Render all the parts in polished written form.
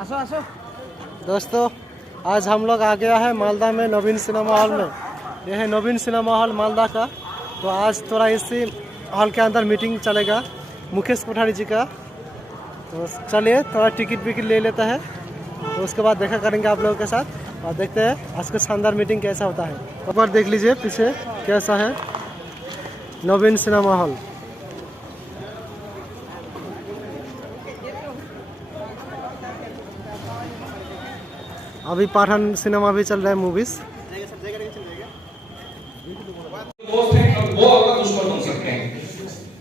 आसो आसो। दोस्तों आज हम लोग आ गया है मालदा में नवीन सिनेमा हॉल में। यह है नवीन सिनेमा हॉल मालदा का। तो आज थोड़ा इसी हॉल के अंदर मीटिंग चलेगा मुकेश कोठारी जी का। तो चलिए थोड़ा टिकट विकट ले लेता है, तो उसके बाद देखा करेंगे आप लोगों के साथ और देखते हैं आज का शानदार मीटिंग कैसा होता है। ऊपर देख लीजिए पीछे कैसा है नवीन सिनेमा हॉल। अभी पठान सिनेमा भी चल रहा है मूवीज। दोस्त हैं वो आपका दुश्मन बन सकते हैं।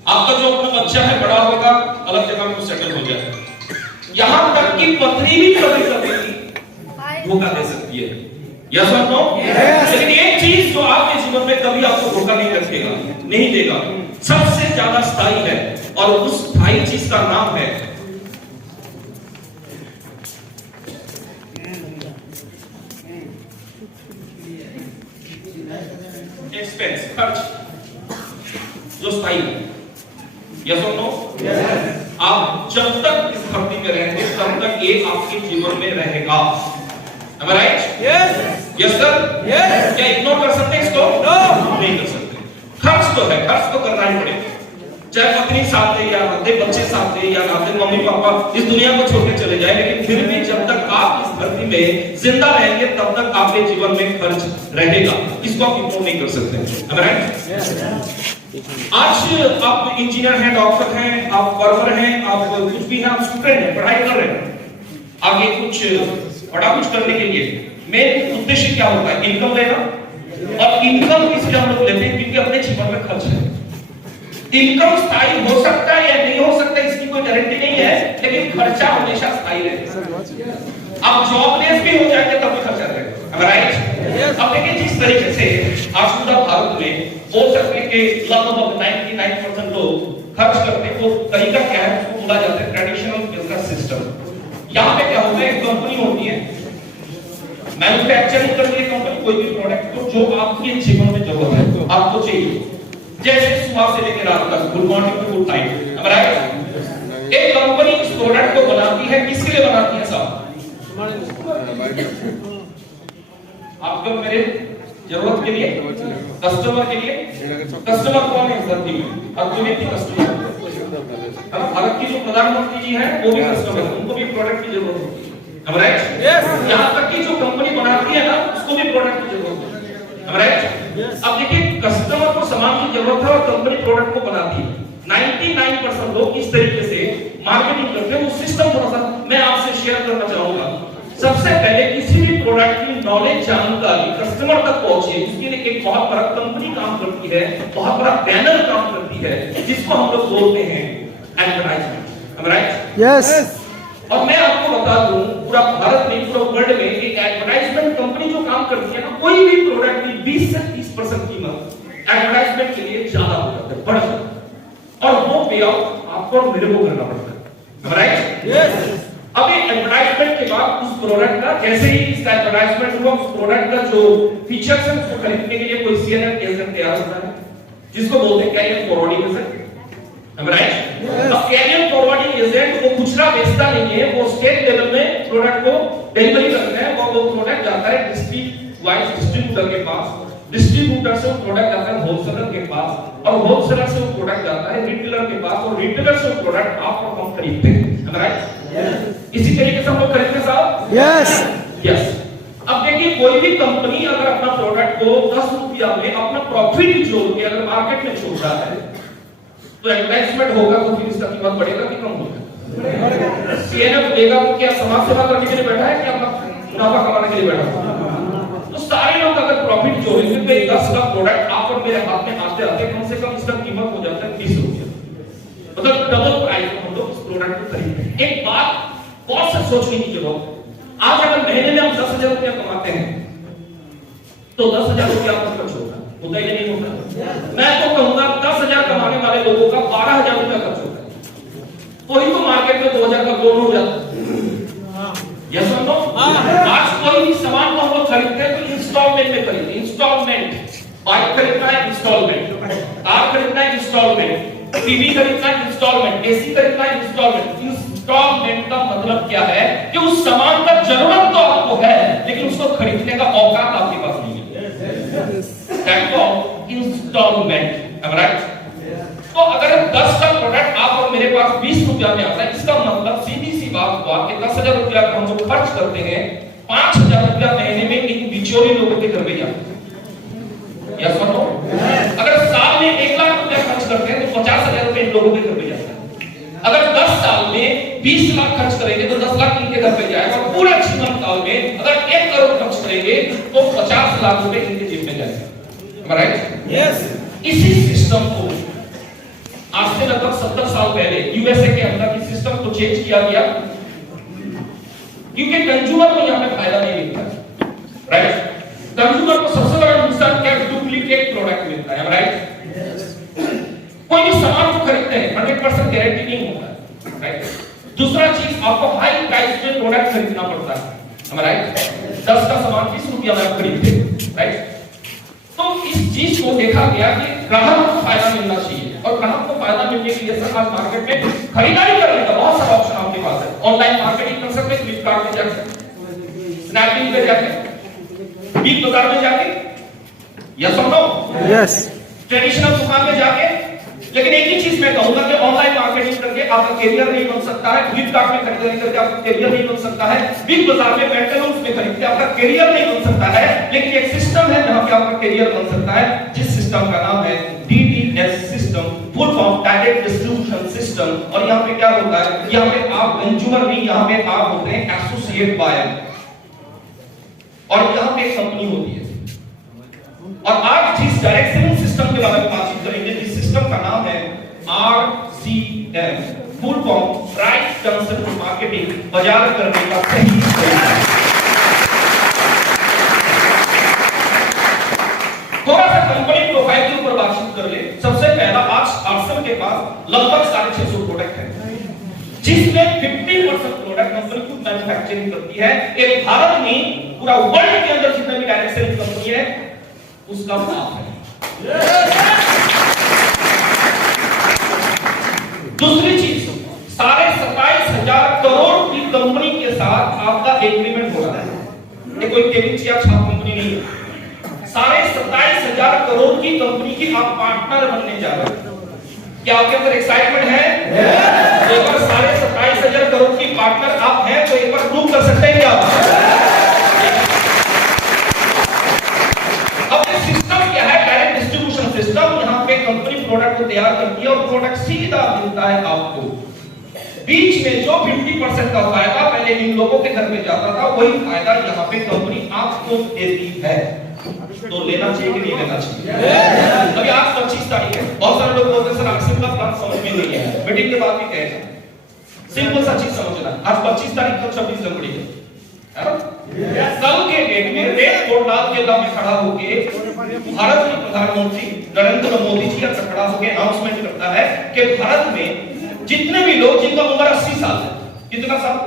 आपका जो अपना बच्चा है बड़ा होगा अलग जगह में सेटल हो जाए, यहाँ तक कि पत्नी भी कभी कभी धोखा दे सकती है। यस और नो? लेकिन एक चीज जो आपके जीवन में कभी आपको धोखा नहीं रखेगा, नहीं देगा, सबसे ज्यादा स्थायी है और उस स्थायी चीज का नाम है एक्सपेंस, खर्च जो स्थायी है। यस और नो? आप जब तक इस धरती में रहेंगे तब तक ये आपके जीवन में रहेगा। Am I right? Yes sir? क्या इग्नोर कर सकते हैं इसको? नहीं कर सकते। खर्च तो है, खर्च तो करना ही पड़ेगा, चाहे पत्नी साथ दे या ना दे, बच्चे साथ दे या ना दे, मम्मी पापा इस दुनिया को छोड़ के चले जाए, लेकिन फिर भी जब तक आप इस धरती में जिंदा रहेंगे तब तक आपके जीवन में खर्च रहेगा। इसको आप इग्नोर नहीं कर सकते। Am I right? आज आप इंजीनियर हैं, डॉक्टर हैं, आप वर्कर हैं, आप कुछ भी हैं, आप स्टूडेंट हैं, पढ़ाई कर रहे हैं, आगे कुछ बड़ा कुछ करने के लिए मेन उद्देश्य क्या होता है? इनकम लेना। और इनकम इसलिए हम लोग लेते हैं क्योंकि अपने जीवन में खर्च है। इनकम स्थायी हो सकता है या नहीं हो सकता इसकी कोई गारंटी नहीं है, लेकिन खर्चा हमेशा स्थायी रहेगा। आप जॉबलेस भी हो जाएंगे तब भी खर्चा रहेगा। राइट? अब देखिए जिस तरीके से आज पूरा भारत में बोल सकते हैं कि लगभग 99% लोग खर्च करते हैं, वो तरीका क्या है उसको बोला जाता है ट्रेडिशनल बिजनेस सिस्टम। यहाँ पे क्या होता है, एक कंपनी होती है, मैन्युफैक्चरिंग करती है कंपनी कोई भी प्रोडक्ट को जो आपके जीवन में जरूरत है, आपको चाहिए, जैसे सुबह से लेकर रात तक, good morning to good night. Right? एक कंपनी इस प्रोडक्ट को बनाती है, किसके लिए बनाती है साहब? आपको मेरे जरूरत के लिए, कस्टमर के लिए। कस्टमर कौन है धरती में? अब तुम्हें भी कस्टमर, भारत की जो प्रधानमंत्री जी हैं वो भी कस्टमर है, उनको भी प्रोडक्ट की जरूरत होती है। राइट? यहाँ तक कि जो कंपनी बनाती है ना उसको भी प्रोडक्ट की जरूरत होती है। राइट? अब देखिए कस्टमर को सामान की जरूरत है और कंपनी प्रोडक्ट को बनाती है। 99% लोग इस तरीके से मार्केटिंग करते हैं। वो सिस्टम थोड़ा सा मैं आपसे शेयर करना चाहूंगा। सबसे पहले किसी भी प्रोडक्ट की नॉलेज, जानकारी कस्टमर तक पहुंचे, इसके लिए एक बहुत बड़ा कंपनी काम करती है, बहुत बड़ा बैनर काम करती है, जिसको हम लोग बोलते हैं एडवर्टाइजमेंट। राइट? यस। और मैं आपको बता दूं पूरा भारत में, पूरा वर्ल्ड में एक एडवर्टाइजमेंट कंपनी जो काम करती है ना, कोई भी प्रोडक्ट की 20 से 30% कीमत एडवर्टाइजमेंट के लिए ज्यादा हो जाता है, बढ़ जाता है, और वो पे आउट आपको और मेरे को करना पड़ता है। राइट? यस। अब ये एडवर्टाइजमेंट के बाद उस प्रोडक्ट का, जैसे ही इसका एडवर्टाइजमेंट हुआ, उस प्रोडक्ट का जो फीचर्स है उसको खरीदने के लिए कोई सीएनएन एजेंट तैयार होता है, जिसको बोलते हैं कैरियर फॉरवर्डिंग एजेंट। राइट? अब कैरियर फॉरवर्डिंग एजेंट वो खुचरा बेचता नहीं है, वो स्टेट लेवल में प्रोडक्ट को डिलीवरी करता है, और वो प्रोडक्ट जाता है डिस्ट्रिक्ट वाइज डिस्ट्रीब्यूटर के पास, डिस्ट्रीब्यूटर से वो प्रोडक्ट जाता है होलसेलर के पास, और होलसेलर से वो प्रोडक्ट जाता है रिटेलर के पास, और रिटेलर से वो प्रोडक्ट आप और हम खरीदते हैं। राइट? इसी तरीके से हम लोग खरीदते हैं साहब। Yes yes. अब देखिए कोई भी कंपनी अगर अपना प्रोडक्ट को 10 रुपया में अपना प्रॉफिट जोड़ के अगर मार्केट में छोड़ रहा है तो एडवर्टाइजमेंट होगा तो फिर इसका कीमत बढ़ेगा कि कम होगा? सीएनएफ देगा तो क्या समाज सेवा करने के लिए बैठा है, क्या मुनाफा कमाने के लिए बैठा है? तो सारे लोग अगर प्रॉफिट जोड़ेंगे तो 10 का प्रोडक्ट आप और मेरे हाथ में आते आते कम से कम इसका कीमत हो जाता है 20 रुपया, मतलब डबल प्राइस में हम लोग इस प्रोडक्ट को खरीदते हैं। एक बात बहुत से सोचने की जरूरत है, आज अगर महीने में हम 10,000 रुपया कमाते हैं तो 10,000 रुपया आपका खर्च होगा, होता ही नहीं होता? मैं तो कहूंगा 10,000 कमाने वाले लोगों का 12,000 रुपया खर्च होता है, वही तो मार्केट में 2,000 का लोन हो जाता है। यस और नो? आज कोई भी सामान को हम लोग खरीदते हैं तो इंस्टॉलमेंट में खरीदते हैं। इंस्टॉलमेंट, बाइक खरीदना है इंस्टॉलमेंट, कार खरीदना है इंस्टॉलमेंट, टीवी खरीदना है इंस्टॉलमेंट, एसी खरीदना है इंस्टॉलमेंट, इंस्टॉलमेंट का मतलब क्या है कि उस सामान का जरूरत तो आपको है लेकिन उसको खरीदने का औकात आपके पास नहीं है। That called installment, am I right? तो अगर 10 का प्रोडक्ट आप और मेरे पास 20 रुपया में आता है, इसका मतलब सीधी सी बात हुआ कि 10,000 रुपया हम लोग खर्च करते हैं, 5,000 रुपया महीने में इन बिचौली लोगों के घर पे जाते हैं। यस और नो? अगर साल में 1 लाख रुपया खर्च करते हैं तो 50,000 रुपए इन लोगों के घर पे जाता है। अगर 10 साल में 20 लाख खर्च करेंगे तो 10 लाख इनके घर पे जाएगा। और पूरे जीवन काल में अगर 1 करोड़ खर्च करेंगे तो 50 लाख रुपए इनके जेब में जाएगा। राइट? यस। इसी सिस्टम को आज से लगभग 70 साल पहले यूएसए के अंदर इस सिस्टम को चेंज किया गया क्योंकि कंज्यूमर को यहां पे फायदा नहीं मिलता। राइट? कंज्यूमर को सबसे बड़ा नुकसान क्या? डुप्लीकेट प्रोडक्ट मिलता है। राइट? कोई भी सामान को खरीदते हैं 100% गारंटी नहीं होता। राइट? दूसरा चीज, आपको हाई प्राइस में प्रोडक्ट खरीदना पड़ता है। राइट? 10 का सामान 20 रुपया में खरीदते। राइट? तो इस चीज को देखा गया कि ग्राहक को फायदा मिलना चाहिए और ग्राहक को फायदा मिलने के लिए सर आज मार्केट में खरीदारी करने का बहुत सारा ऑप्शन आपके पास है। ऑनलाइन मार्केटिंग कर सकते हैं, फ्लिपकार्ट पे जाके, स्नैपडील पे जाके, बिग बाजार में जाके, यस और नो? यस। ट्रेडिशनल दुकान में जाके। लेकिन एक ही चीज मैं कहूंगा कि ऑनलाइन मार्केटिंग करके आपका करियर नहीं बन सकता है, फ्लिपकार्ट में खरीदारी करके आपका करियर नहीं बन सकता है, बिग बाजार में पेंटालून्स में खरीद के आपका करियर नहीं बन सकता है। लेकिन एक सिस्टम है जहां पे आपका करियर बन सकता है, जिस सिस्टम का नाम है DDS system, full form direct distribution system. और यहां पे क्या होता है? यहां पे आप कंज्यूमर नहीं, यहां पे आप होते हैं एसोसिएट बायर और यहां पे एक कंपनी होती है। और आज जिस डायरेक्ट सेलिंग सिस्टम के बारे में बातचीत करेंगे, जिस सिस्टम का नाम है RCM, full form right concept marketing, बाजार करने का सही तरीका। थोड़ा सा कंपनी प्रोफाइल के ऊपर बातचीत कर ले। सबसे पहला, आज RCM के पास लगभग 650 प्रोडक्ट है, जिसमें 50% प्रोडक्ट कंपनी खुद मैन्युफैक्चरिंग करती है। एक भारत में पूरा वर्ल्ड के अंदर जितने भी डायरेक्ट सेलिंग कंपनी है उसका माप है। दूसरी चीज, 27,500 करोड़ की कंपनी के साथ आपका एग्रीमेंट हो रहा है। ये कोई केमिस्ट या छाप कंपनी नहीं है। 27,500 करोड़ की कंपनी की आप पार्टनर बनने जा रहे हैं। क्या आपके अंदर एक्साइटमेंट है? एक बार 27,500 करोड़ की पार्टनर आप हैं तो एक बार प्रूव कर सकते हैं क्या? यहाँ पे कंपनी प्रोडक्ट को तैयार करती है और प्रोडक्ट सीधा मिलता है आपको। बीच में जो 50% का फायदा पहले इन लोगों के घर में जाता था, वही फायदा यहाँ पे कंपनी आपको देती है। तो लेना चाहिए कि नहीं लेना चाहिए? अभी आज 25 तारीख है, बहुत सारे लोग बोलते हैं सर RCM का प्लान समझ में नहीं है। मीटिंग के बाद भी कहे सिंपल सा चीज समझना, आज 25 तारीख को 26 जनवरी है। कल के डेट में रेड पोर्टल के दाम में खड़ा होके भारत के प्रधानमंत्री नरेंद्र मोदी जी खड़ा होकर अनाउंसमेंट करता है कि भारत में जितने भी लोग जिनका उम्र 80 साल है, कितना साल?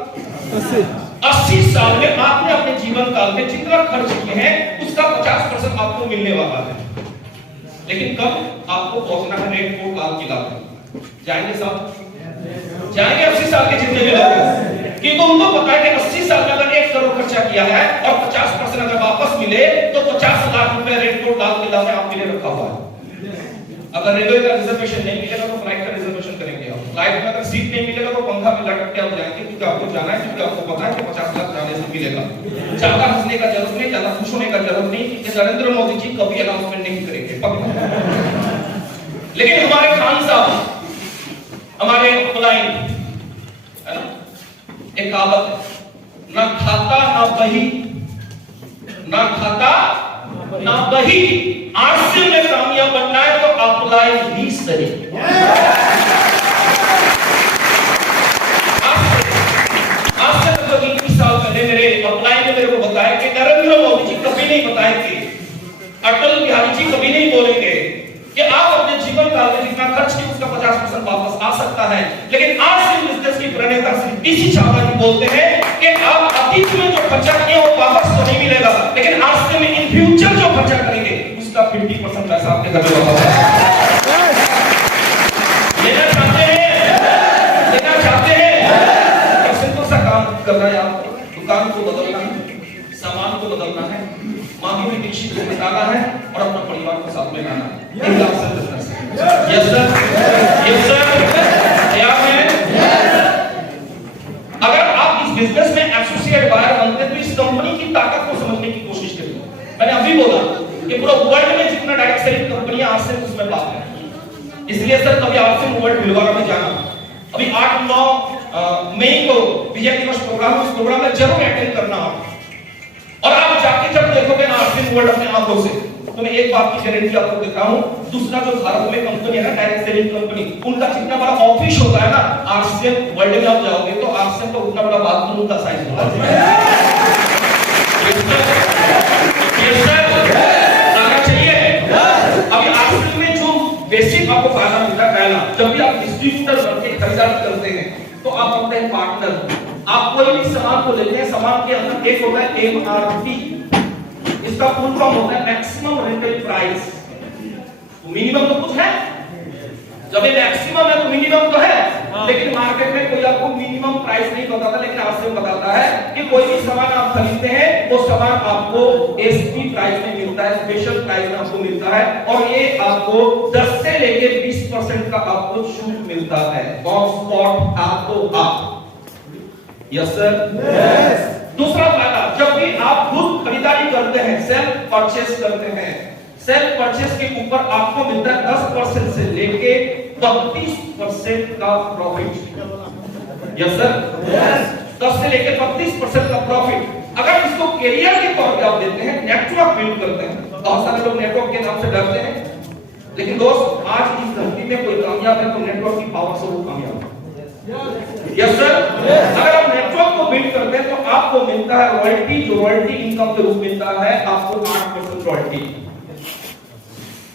80 साल में आपने अपने जीवन काल में जितना खर्च किए हैं उसका 50% आपको मिलने वाला है। लेकिन कब आपको पहुंचना है रेड फोर्ट लाल किला पे? जाएंगे साहब? जाएंगे 80 साल के जितने भी लोग, क्योंकि उनको पता है कि 80 साल में अगर 1 करोड़ खर्चा किया है और 50% अगर वापस मिले तो 50 लाख रुपए रेड फोर्ट लाल किला में आपके लिए रखा हुआ है। अगर रेलवे का रिजर्वेशन नहीं मिलेगा तो फ्लाइट का रिजर्वेशन करेंगे आप। फ्लाइट में अगर सीट नहीं मिलेगा तो पंखा में लटक के आप जाएंगे, क्योंकि आपको जाना है, क्योंकि आपको पता है कि 50 लाख जाने से मिलेगा। ज्यादा हंसने का जरूरत नहीं, ज्यादा खुश होने का जरूरत नहीं, क्योंकि नरेंद्र मोदी जी कभी अनाउंसमेंट नहीं करेंगे पक्का। लेकिन हमारे खान साहब, हमारे मुलायम, है ना, एक कहावत है, ना खाता ना बही, ना खाता ना बही, RCM में कामयाब बनना है तो अप्लाई ही सही। आज से लगभग 21 साल पहले मेरे अप्लाई ने मेरे को बताया कि नरेंद्र मोदी जी कभी नहीं बताएंगे, अटल बिहारी जी कभी नहीं बोलेंगे कि आप अपने जीवन काल में जितना खर्च किया उसका 50% वापस आ सकता है। लेकिन RCM बिजनेस की प्रणेता श्री पीसी चावला जी बोलते हैं कि आप अतीत में जो खर्चा किए वो वापस तो नहीं मिलेगा, लेकिन RCM में इन फ्यूचर जो खर्चा करेंगे उसका 50% पैसा आपके घर में वापस आएगा। लेना चाहते हैं? लेना चाहते हैं? रहा है आपको, दुकान को बदलना है, सामान को बदलना है, माँ की निश्चित को बताना है और अपना परिवार को साथ में लाना है। यस सर, यस सर, तैयार हैं? अगर आप इस बिजनेस में एसोसिएट बायर बनते हैं तो इस कंपनी की ताकत को समझने की कोशिश करिए। मैंने अभी बोला कि पूरा वर्ल्ड में जितना डायरेक्ट सेलिंग कंपनियां आज से उसमें बात है, इसलिए सर कभी आपसे वर्ल्ड भिलवाड़ा में जाना, अभी 8-9 मई को विजय दिवस प्रोग्राम, उस प्रोग्राम में जरूर अटेंड करना आप। और आप जाके जब देखोगे ना आरसीएम वर्ल्ड अपने आंखों से, तो मैं एक बात की गारंटी आपको देता हूं, दूसरा जो भारत में कंपनी है ना डायरेक्ट सेलिंग कंपनी, उनका जितना बड़ा ऑफिस होता है ना आरसीएम वर्ल्ड में आप जाओगे तो आरसीएम का उतना बड़ा बाथरूम का साइज होता है। अभी आरसीएम में जो बेसिक आपको फायदा मिलता है, पहला जब भी आप डिस्ट्रीब्यूटर बनके खरीदारी करते हैं तो आप बनते हैं पार्टनर। आप कोई भी सामान को लेते हैं, सामान के अंदर एक होता है एमआरपी, इसका फुल फॉर्म होता है मैक्सिमम रेंटल प्राइस। मिनिमम तो कुछ है, जब ये मैक्सिमम है तो मिनिमम तो है, लेकिन मार्केट में कोई आपको मिनिमम प्राइस नहीं बताता, लेकिन आरसीएम बताता है कि कोई भी सामान आप खरीदते हैं वो सामान आपको एसपी प्राइस में मिलता है, स्पेशल प्राइस में आपको मिलता है, और ये आपको 10 से लेकर 20% का आपको छूट मिलता है ऑन स्पॉट आपको आप। Yes sir, yes. दूसरा फायदा, जब भी आप खुद खरीदारी करते हैं, सेल्फ परचेस करते हैं, सेल्फ परचेस के ऊपर आपको मिलता है 10% से लेके 32% का प्रॉफिट। Yes sir, yes. 10 से लेके 32% का प्रॉफिट। अगर इसको कैरियर के तौर पे आप देते हैं, नेटवर्क बिल्ड करते हैं, बहुत सारे लोग नेटवर्क के नाम से डरते हैं, लेकिन दोस्त आज इस धरती में कोई कामयाब है तो नेटवर्क की पावर से वो कामयाब है। यस सर, अगर आप नेटवर्क को बिल्ड करते हैं तो आपको मिलता है रॉयल्टी, जो रॉयल्टी इनकम के रूप में मिलता है आपको 8% रॉयल्टी,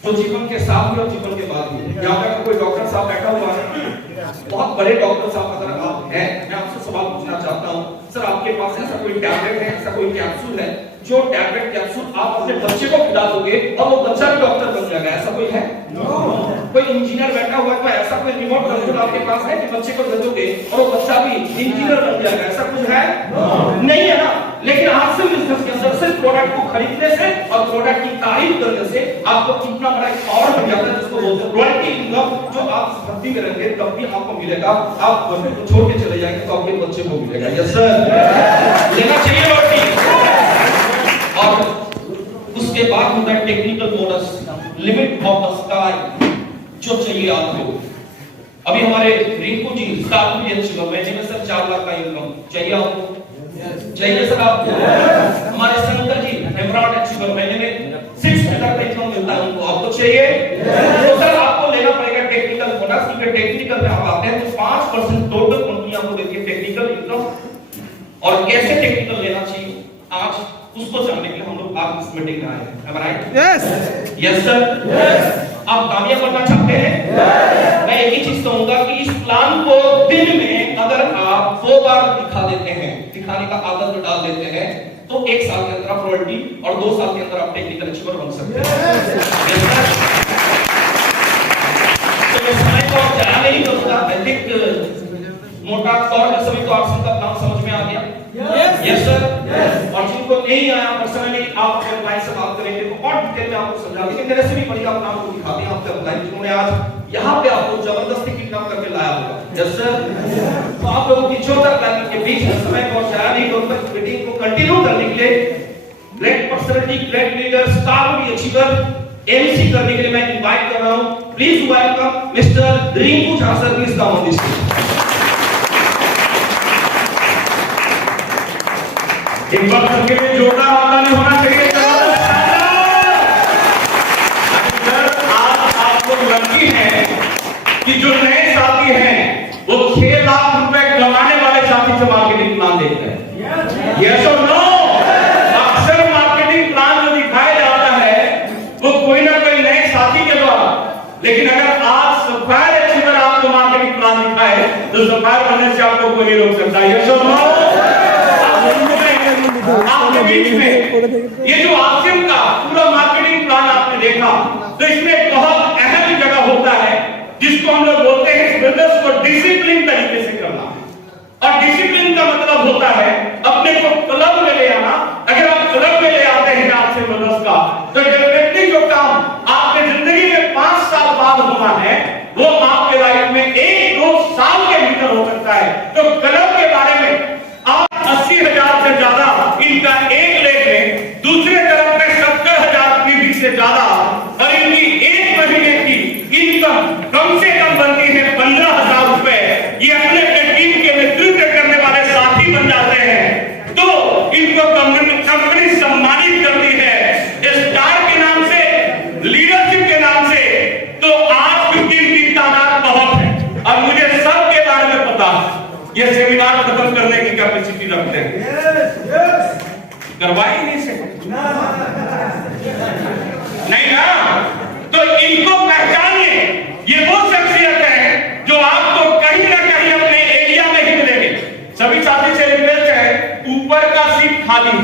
जो जीवन के साथ में और जीवन के बाद में। यहाँ पे कोई डॉक्टर साहब बैठा हुआ है, बहुत बड़े डॉक्टर साहब अगर आप हैं, मैं आपसे सवाल पूछना चाहता हूँ, सर आपके पास ऐसा कोई टैबलेट है, ऐसा कोई कैप्सूल है, जो टैबलेट कैप्सूल आप अपने बच्चे को खिला दोगे और वो बच्चा भी डॉक्टर बन जाएगा, ऐसा कोई है? कोई इंजीनियर बैठा हुआ है, ऐसा कोई रिमोट कंट्रोल आपके पास है कि बच्चे को दे दोगे और वो बच्चा भी इंजीनियर बन जाएगा, ऐसा कुछ है? नहीं है ना। लेकिन आज से बिजनेस के अंदर से प्रोडक्ट को खरीदने से और प्रोडक्ट की तारीफ करने से आपको कितना बड़ा एक पावर मिल जाता है, जिसको बोलते हैं रॉयल्टी इनकम, जो आप धरती में रहेंगे तब भी आपको मिलेगा, आप घर को छोड़ के चले जाएंगे तो आपके बच्चे को मिलेगा। यस सर, लेना चाहिए रॉयल्टी। और उसके बाद होता है technical bonus, limit of the sky, जो चाहिए आपको। अभी हमारे रिंकू जी स्टार्ट भी अच्छी महीने में सर 4 लाख का इनकम चाहिए आपको, चाहिए सर आपको। हमारे शंकर जी एमराल्ड अचीवर महीने में 6 फिगर का इनकम मिलता है उनको, आपको चाहिए? तो सर आपको लेना पड़ेगा टेक्निकल बोनस, क्योंकि टेक्निकल में आप आते हैं तो 5% टोटल कंपनी आपको देती है टेक्निकल इनकम। और कैसे टेक्निकल लेना चाहिए आज उसको जानने के लिए हम लोग आज इस मीटिंग में आए हैं, right? Yes, yes sir, yes. आप कामयाब बनना चाहते हैं? मैं एक ही चीज कहूंगा कि इस प्लान को दिन में अगर आप 2 बार दिखा देते हैं, दिखाने का आदत डाल देते हैं, तो 1 साल के अंदर आप रॉयल्टी और 2 साल के अंदर आप टेक्निकल अचीवर बन सकते हैं। तो मैं समय को ज़्यादा नहीं करूंगा, आई थिंक मोटा तौर पर सभी को आप सबका प्लान समझ में आ गया? यस सर, और जिनको नहीं आया पर्सनली आप अपने क्लाइंट से बात करेंगे तो और डिटेल में आपको समझा देंगे, मेरे से भी बढ़िया प्लान को दिखाते हैं आपके क्लाइंट जिन्होंने आज यहाँ पे आपको जबरदस्ती किडनैप करके लाया होगा। यस सर, तो आप लोगों की 14 तारीख के बीच समय को ज़्यादा नहीं करूंगा, इस मीटिंग को कंटिन्यू करने के लिए great personality, great leader, star भी अचीवर एमसी करने के लिए मैं इनवाइट कर रहा हूं। Please welcome mister Rinku Jha sir, please come on this. एक बार सबके लिए जोरदार आवाज होना चाहिए। आज आपको लकी है कि जो नए साथी हैं वो 6 लाख रुपए कमाने वाले साथी से मार्केटिंग प्लान देखते हैं। यस और नो? अक्सर मार्केटिंग प्लान जो दिखाया जाता है वो कोई ना कोई नए साथी के द्वारा, लेकिन अगर आज सफायर अचीवर आपको मार्केटिंग प्लान दिखाए तो सफायर बनने से आपको कोई नहीं रोक सकता। यस और नो? आपके बीच में ये जो आरसीएम का पूरा मार्केटिंग प्लान आपने देखा, तो इसमें एक बहुत अहम जगह होता है जिसको हम लोग बोलते हैं बिजनेस को डिसिप्लिन तरीके से करना। और डिसिप्लिन का मतलब होता है अपने को क्लब में ले आना। अगर आप क्लब में ले आते हैं आपसे ब्रदर्स का, तो डेफिनेटली जो काम आपके जिंदगी में 5 साल बाद होना है वो आपके लाइफ में 1-2 साल के भीतर हो सकता है। तो क्लब के बारे में आप 80,000 से ज्यादा इनका एक लेख में, दूसरे तरफ में 70,000 की से ज्यादा, और इनकी एक महीने की इनकम कम से कम बनती है 15,000 रुपए। ये अपने टीम के नेतृत्व करने वाले साथी बन जाते हैं तो इनको कंपनी सम्मानित करती है स्टार के नाम से, लीडरशिप के नाम से। तो आज भी इनकी तादाद बहुत है और मुझे सबके बारे में पता है। ये सेमिनार खत्म करने की कैपेसिटी रखते हैं, करवाई नहीं से नहीं ना। तो इनको पहचानिए, ये वो शख्सियत है जो आपको कहीं ना कहीं अपने एरिया में ही मिलेगी। सभी साथी से रिक्वेस्ट है, ऊपर का सीट खाली है,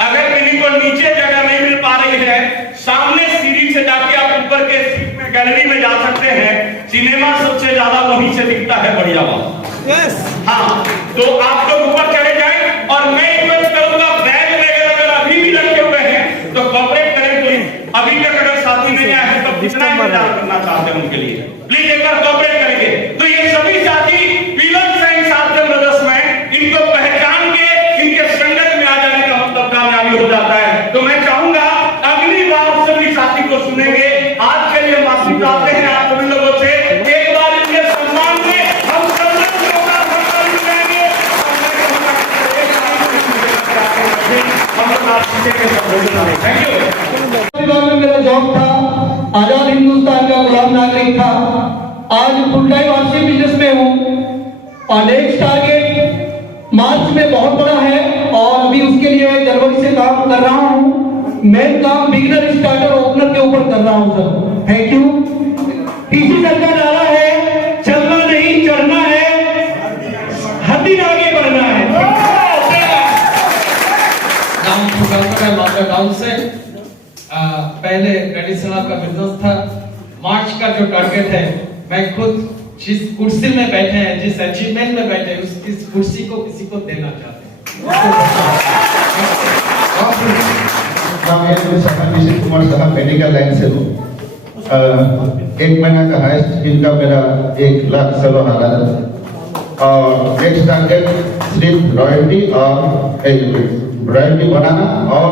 अगर किसी को नीचे जगह नहीं मिल पा रही है, सामने सीढ़ी से जाके आप ऊपर के सीट में गैलरी में जा सकते हैं। सिनेमा सबसे ज्यादा वहीं से दिखता है, बढ़िया बात। हाँ, तो आप लोग ऊपर चले जाएं और मैं रिक्वेस्ट करूंगा बैग वगैरह अगर अभी भी रखे हुए हैं तो कॉपरेट करें प्लीज। अभी तक अगर साथी नहीं आए हैं तो कितना इंतजार करना चाहते हैं उनके लिए प्लीज एक बार कॉपरेट करेंगे। तो ये सभी साथी पीलर्स हैं साथ ब्रदर्स में, इनको पहचान के इनके संगत में आ जाने का मतलब कामयाबी हो जाता है। तो मैं चाहूंगा अगली बार सभी साथी को सुनेंगे। आज के लिए माफी चाहते हैं आप सभी लोगों से। एक बार इनके सम्मान में हम सब लोग मेरा जॉब था, आजाद हिंदुस्तान का गुलाम नागरिक था। आज फुल टाइम आरसी बिजनेस में हूँ और नेक्स्ट टारगेट मार्च में बहुत बड़ा है और अभी उसके लिए जनवरी से काम कर रहा हूँ। मेन काम बिगिनर स्टार्टर ओपनर के ऊपर कर रहा हूँ sir. Thank you. PC sir का नारा है, चलना नहीं चढ़ना है, हर दिन आगे बढ़ना है। गांव से पहले ट्रेडिशनल का बिजनेस था। मार्च का जो टारगेट है, मैं खुद जिस कुर्सी में बैठे हैं, जिस अचीवमेंट में बैठे हैं, उस कुर्सी को किसी को देना चाहते हैं। कुमार साहब मेडिकल लाइन से हूँ। 1 महीना का हाईएस्ट इनकम मेरा 1,16,000 और नेक्स्ट टारगेट सिर्फ रॉयल्टी और रॉयल्टी बनाना और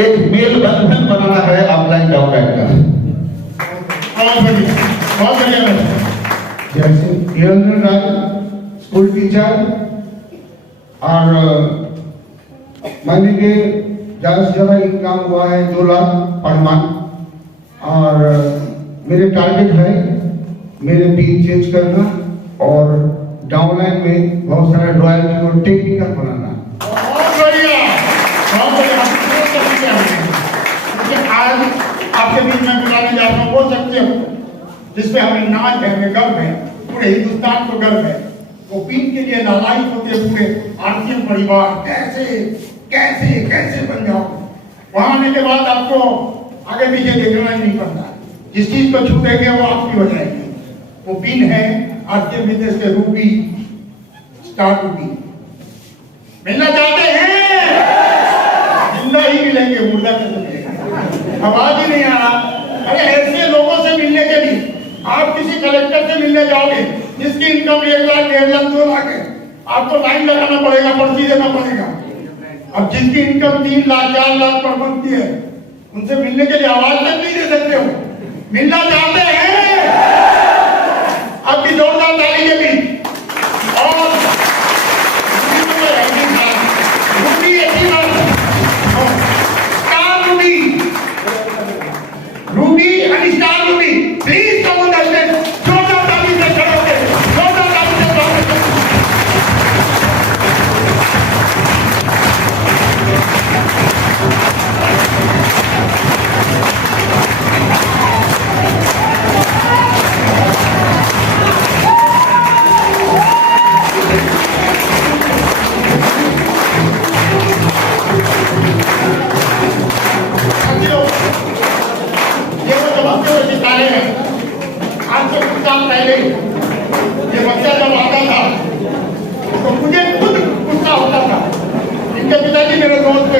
एक मेल बंधन बनाना है ऑफलाइन डाउनलाइन का। बहुत बढ़िया। जैसे निरंजन राय स्कूल टीचर और महीने के ज्यादा से ज्यादा इनकम हुआ है 2 लाख पर मंथ और मेरे टारगेट है मेरे पिन चेंज करना और डाउनलाइन में बहुत सारे रॉयल्टी और टेक्निकल बनाना। आज आपके बीच में बुलाने जा रहा हूँ, बोल सकते हो जिसपे हमें नाज है, हमें गर्व है, पूरे हिंदुस्तान को गर्व है। वो पिन के लिए लालायित होते पूरे आरसीएम परिवार कैसे कैसे कैसे बन जाओ। वहां आने के बाद आपको आगे पीछे देखना ही नहीं पड़ता, जिस चीज को छूटेंगे वो आपकी हो जाएगी। वो पिन है आरसीएम बिजनेस के रूबी स्टार रूबी। मिलना चाहते हैं? जिंदा ही मिलेंगे, मुर्दा कैसे मिलेंगे? आवाज ही नहीं आ रहा। अरे ऐसे लोगों से मिलने के लिए आप किसी कलेक्टर से मिलने जाओगे जिसकी इनकम 1 लाख 1.5 लाख 2 लाख है, आपको लाइन लगाना पड़ेगा, पर्ची देना पड़ेगा। अब जिसकी इनकम 3 लाख 4 लाख पर बनती है उनसे मिलने के लिए आवाज तक नहीं दे सकते हो। मिलना चाहते हैं? आपकी जोरदार ताली के बीच। और Ruby and star Ruby, please come on the stage. जोरदार ताली से खड़े होके, जोरदार ताली से खड़े होके।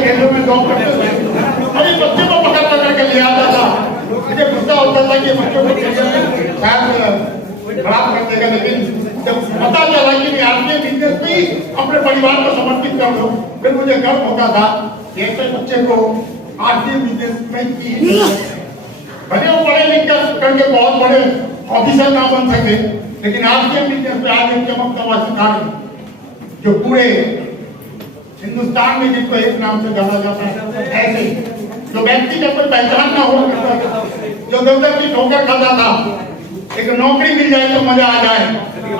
रेलवे में जॉब करते थे, अभी बच्चे को पकड़ के ले आता था। मुझे गुस्सा होता था कि बच्चों को शायद खराब कर देगा, लेकिन जब पता चला कि मैं आपके बिजनेस में ही अपने परिवार को समर्पित कर दूं, फिर मुझे गर्व होता था कि ऐसे बच्चे को आरती बिजनेस में की, भले वो पढ़े लिख करके बहुत बड़े ऑफिसर ना बन सके, लेकिन आरती बिजनेस में आज एक चमकता हुआ सितारा जो पूरे हिंदुस्तान में जिसको एक नाम से जाना जाता है, ऐसे जो व्यक्ति का कोई पहचान ना हो, जो दफ्तर की ठोकर खाता था, एक नौकरी मिल जाए तो मजा आ जाए,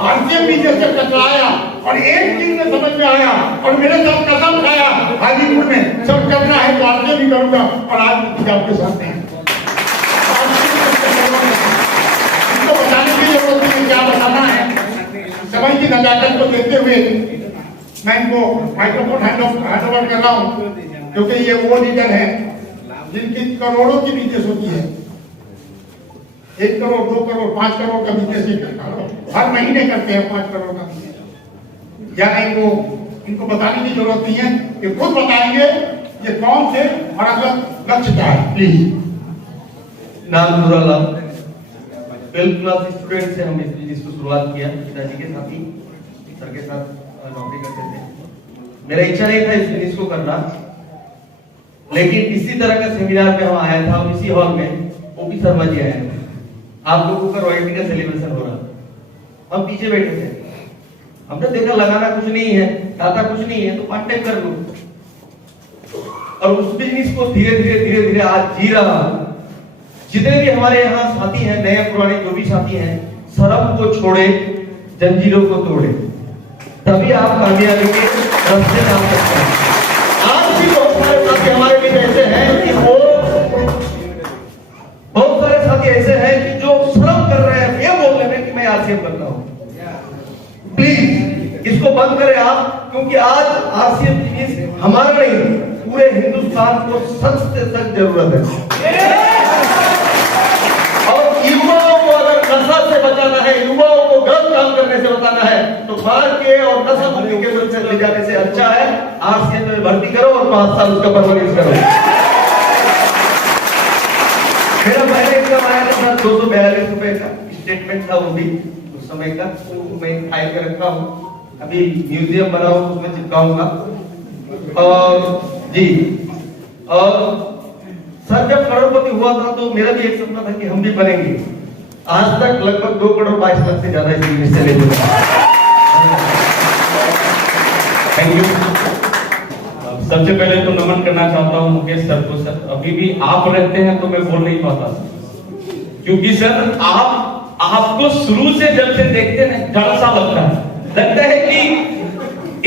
आरसीएम बिजनेस से टकराया और एक दिन में समझ में आया और मेरे साथ कसम खाया हाजीपुर में सब करना है तो आरसीएम भी करूंगा, और आज आपके साथ हैं। इसको बताने की जरूरत नहीं, क्या बताना है, समय की नजाकत को देखते हुए मैं इनको माइक्रोफोन हैंड ओवर कर रहा हूँ, क्योंकि ये वो लीडर है जिनकी करोड़ों की बिजनेस होती है, 1 करोड़ 2 करोड़ 5 करोड़ का बिजनेस हर महीने करते हैं, 5 करोड़ का बिजनेस। या इनको बताने की जरूरत नहीं है, कि खुद बताएंगे ये कौन से और अगला लक्ष्य क्या है। प्लीज। नाम नूरुल्लाह, 12th क्लास स्टूडेंट से हम इस बिजनेस को शुरुआत किया, पिताजी के साथ ही सर के साथ नौकरी करते थे। मेरा इच्छा नहीं था इस बिजनेस को करना, लेकिन इसी तरह का सेमिनार में हम आया था और इसी हॉल में ओपी शर्मा जी आए थे, आप लोगों का रॉयल्टी का सेलिब्रेशन हो रहा, हम पीछे बैठे थे, हमने देखा लगाना कुछ नहीं है, खाता कुछ नहीं है, तो पार्ट टाइम कर लो, और उस बिजनेस को धीरे धीरे आज जी रहा। जितने भी हमारे यहाँ साथी हैं, नए पुराने जो भी साथी हैं, शर्म को छोड़े, जंजीरों को तोड़े, तभी आप कामयाबी के रास्ते में आ सकते हैं। आज भी बहुत सारे साथी हमारे बीच ऐसे हैं कि वो बहुत सारे साथी ऐसे हैं कि जो शर्म कर रहे हैं ये बोलने में कि मैं आरसीएम करता हूं। प्लीज इसको बंद करें आप, क्योंकि आज आरसीएम बिजनेस हमारा नहीं, पूरे हिंदुस्तान को सख्त से सख्त जरूरत है। और युवाओं को अगर नशा से बचाना है, युवाओं को गलत काम करने से बचाना है, तो मार के और नशा मुक्ति के से ले जाने से अच्छा है आरसीएम में भर्ती करो और 5 साल उसका परवरिश करो। मेरा पहले एग्जाम आया था सर, 242 रुपए का स्टेटमेंट था, वो भी उस समय का, तो मैं फाइल कर रखा हूँ, अभी म्यूजियम बना हुआ उसमें चिपकाऊंगा। और जी, और सर जब करोड़पति हुआ था तो मेरा भी एक सपना था कि हम भी बनेंगे। आज तक लगभग 2 करोड़ 22 लाख से ज्यादा इस बिजनेस से ले चुका। Thank you. सबसे पहले तो नमन करना चाहता हूँ मुकेश सर को। सर अभी भी आप रहते हैं तो मैं बोल नहीं पाता, क्योंकि सर आपको शुरू से जब से देखते हैं डर सा लगता है कि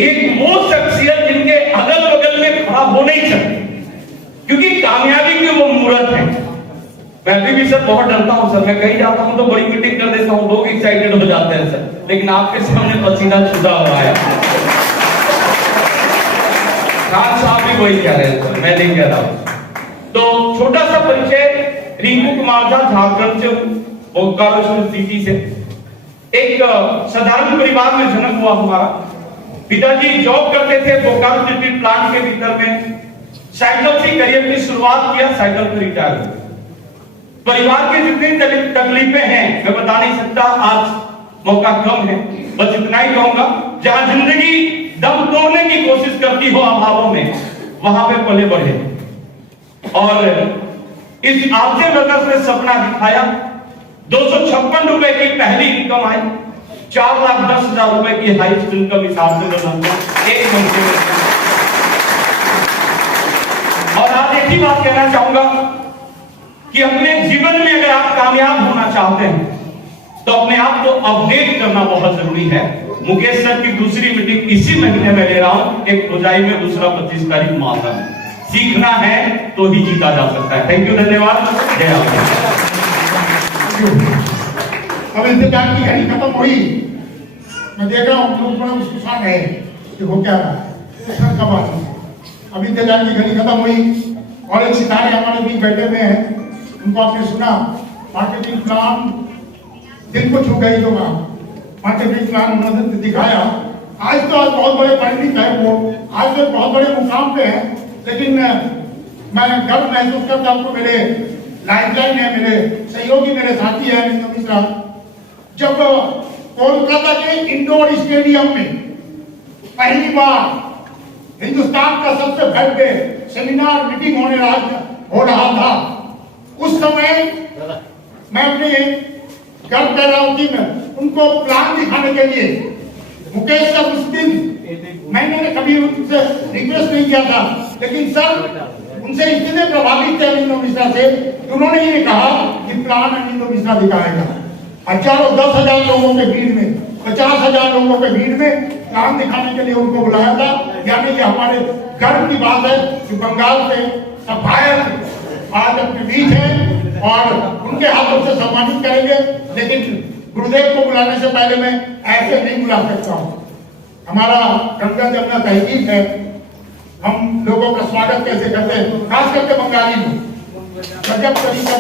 एक वो शख्सियत जिनके अगल बगल में खड़ा हो नहीं सकते, क्योंकि कामयाबी की वो मूर्त है। मैं अभी भी सर बहुत डरता हूं सर, मैं कहीं जाता हूं तो बड़ी मीटिंग कर देता हूं, लोग एक्साइटेड हो जाते हैं सर, लेकिन आपके सामने पसीना छूटा हुआ है। खान साहब भी वही कह रहे हैं सर, मैं नहीं कह रहा हूं। तो छोटा सा परिचय, रिंकू कुमार झा, झारखंड से, बोकारो सिटी से। एक साधारण परिवार में जन्म हुआ हमारा। पिताजी जॉब करते थे बोकारो सिटी प्लांट के भीतर में, साइकिल से करियर की शुरुआत किया, साइकिल पर रिटायर हुए। परिवार की जितनी तकलीफें हैं मैं बता नहीं सकता, आज मौका कम है, बस इतना ही कहूंगा, जहां जिंदगी दम तोड़ने की कोशिश करती हो अभावों में, वहां पे पले बढ़े। और इस आपसे ब्रदर्स ने सपना दिखाया, 256 रुपए की पहली इनकम आई, 4,10,000 रुपए की हाईएस्ट इनकम इस हाथ से बना एक महीने में। और आज एक ही बात कहना चाहूंगा कि अपने जीवन में अगर आप कामयाब होना चाहते हैं तो अपने आप को अपडेट करना बहुत जरूरी है। मुकेश सर की दूसरी मीटिंग इसी महीने में ले रहा हूं, एक खुदाई में, दूसरा 25 तारीख मालदा में। सीखना है तो ही जीता जा सकता है। थैंक यू, धन्यवाद, जय अब इंतजार की घड़ी खत्म हुई, मैं देख रहा हूँ लोग बड़ा उत्साह है कि हो क्या रहा है, कब आती। अब इंतजार की घड़ी खत्म हुई और एक सितारे हमारे बीच बैठे हुए हैं, उनको आपने सुना, मार्केटिंग प्लान दिल को छू गई, जो मार्केटिंग प्लान उन्होंने दिखाया। आज बहुत बड़े पंडित है वो, आज तो बहुत बड़े मुकाम पे हैं, लेकिन मैं गर्व महसूस करता हूँ कि मेरे लाइफलाइन है, मेरे सहयोगी, मेरे साथी है अरविंद मिश्रा। जब कोलकाता के इंडोर स्टेडियम में पहली बार हिंदुस्तान का सबसे भव्य सेमिनार मीटिंग हो रहा था, उस समय मैं अपने गर्व कर रहा हूं कि उनको प्लान दिखाने के लिए मुकेश सर उस दिन मैंने कभी उनसे रिक्वेस्ट नहीं किया था, लेकिन सर उनसे इतने प्रभावित थे अरविंद मिश्रा से, उन्होंने ये कहा कि प्लान अरविंद मिश्रा दिखाएगा। हजारों 10,000 लोगों के भीड़ में, 50,000 लोगों के भीड़ में प्लान दिखाने के लिए उनको बुलाया था। यानी कि हमारे गर्व की बात है कि बंगाल से सफायत आज अपने बीच है और उनके हाथों से सम्मानित करेंगे। लेकिन गुरुदेव को बुलाने से पहले मैं ऐसे नहीं बुला सकता हूँ। हमारा गंगा जमुना तहजीब है, हम लोगों का स्वागत कैसे करते हैं, खास करके बंगाली में गजब तरीका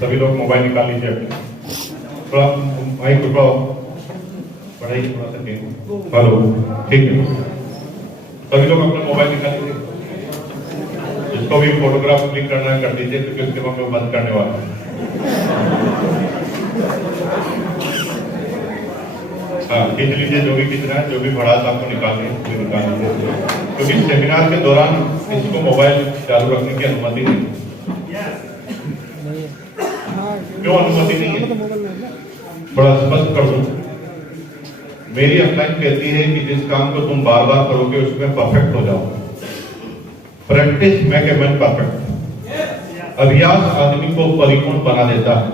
सभी लोग मोबाइल निकाल लीजिए अपने, थोड़ा माइक उठाओ, बढ़ाइए थोड़ा सा गेम। हेलो, ठीक है, सभी लोग अपना मोबाइल निकाल लीजिए। जिसको भी फोटोग्राफ क्लिक करना है कर दीजिए, क्योंकि उसके बाद मैं बंद करने वाला हूँ। हाँ, खींच लीजिए जो भी खींचना है, जो भी भड़ास आपको निकालनी है निकाल लीजिए, क्योंकि सेमिनार के दौरान इसको मोबाइल चालू रखने की अनुमति नहीं। क्यों अनुमति नहीं है? बड़ा स्पष्ट कर दूं, मेरी अपलाइन कहती है कि जिस काम को तुम बार बार करोगे उसमें परफेक्ट हो जाओ। Practice make a man perfect. अभ्यास आदमी को परिपूर्ण बना देता है।